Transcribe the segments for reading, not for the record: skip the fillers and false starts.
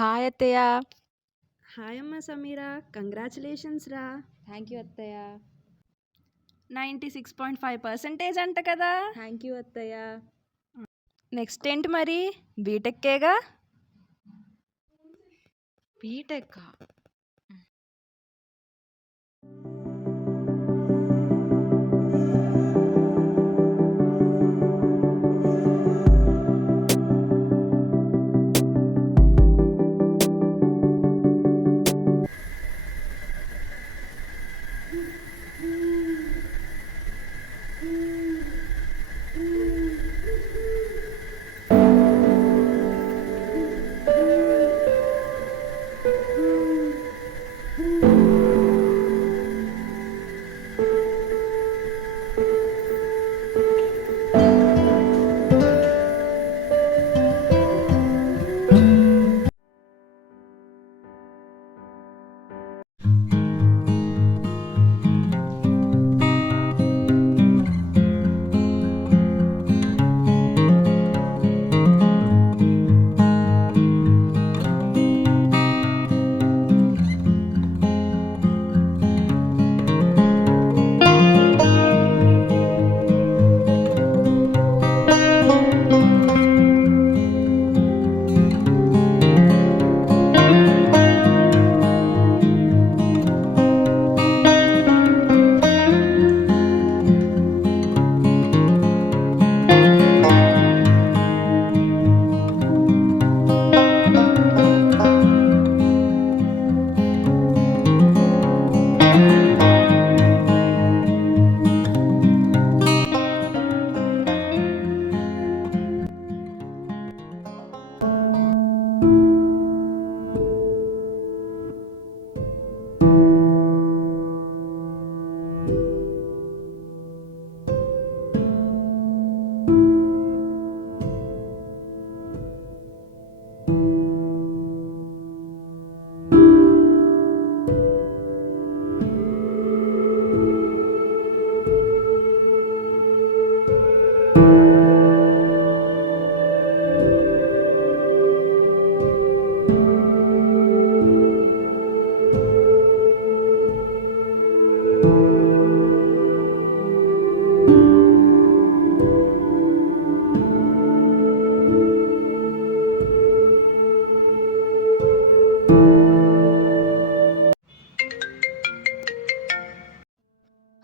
హాయ్ అత్తయ్య. హాయ్ అమ్మ సమీరా, కంగ్రాచులేషన్స్ రా. థ్యాంక్ యూ అత్తయ్య. 96.5% అంట కదా. థ్యాంక్ యూ అత్తయ్య. నెక్స్ట్ ఏంటి మరి? బీటెక్కేగా. బీటెక్.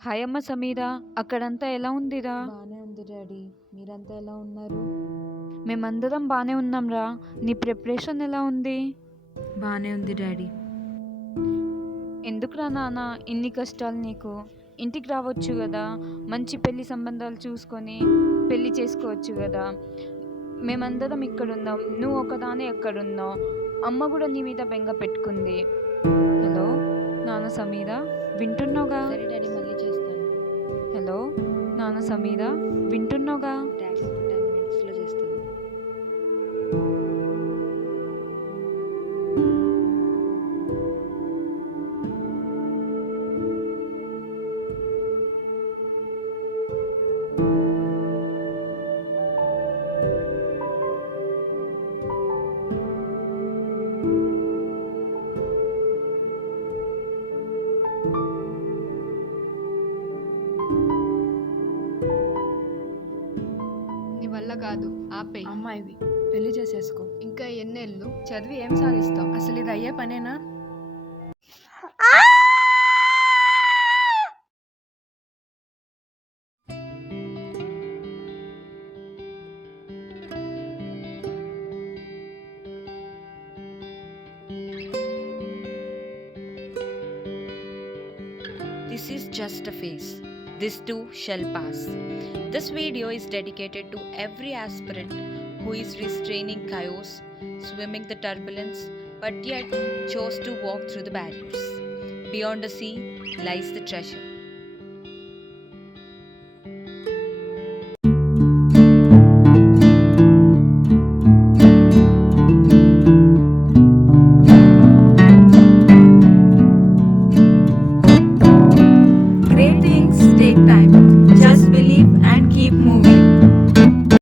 హాయ్ అమ్మ సమీరా, అక్కడంతా ఎలా ఉందిరా? బాగానే ఉంది డాడీ. మీరంతా ఎలా ఉన్నారు? మేమందరం బాగానే ఉన్నాంరా. నీ ప్రిపరేషన్ ఎలా ఉంది? బాగానే ఉంది డాడీ. ఎందుకురా నాన్న ఇన్ని కష్టాలు నీకు? ఇంటికి రావచ్చు కదా, మంచి పెళ్లి సంబంధాలు చూసుకొని పెళ్లి చేసుకోవచ్చు కదా. మేమందరం ఇక్కడున్నాం, నువ్వు ఒకదానే ఎక్కడున్నావు. అమ్మ కూడా నీ మీద బెంగ పెట్టుకుంది. హలో నాన్న సమీరా, వింటున్నావుగా? సరే డాడీ, మళ్ళీ చేస్తాను. హలో నాన్న సమీరా, వింటున్నావుగా? డాడీ ఒక 10 minutesలో చేస్తాను. నీ వల్ల కాదు, ఆపే. అమ్మాయివి, పెళ్లి చేసేసుకో. ఇంకా ఎన్నేళ్ళు? చదివి ఏం సాధిస్తావు? అసలు ఇది అయ్యే పనేనా? This is just a phase. This too shall pass. This video is dedicated to every aspirant who is restraining chaos, swimming the turbulence, but yet chose to walk through the barriers. Beyond the sea lies the treasure.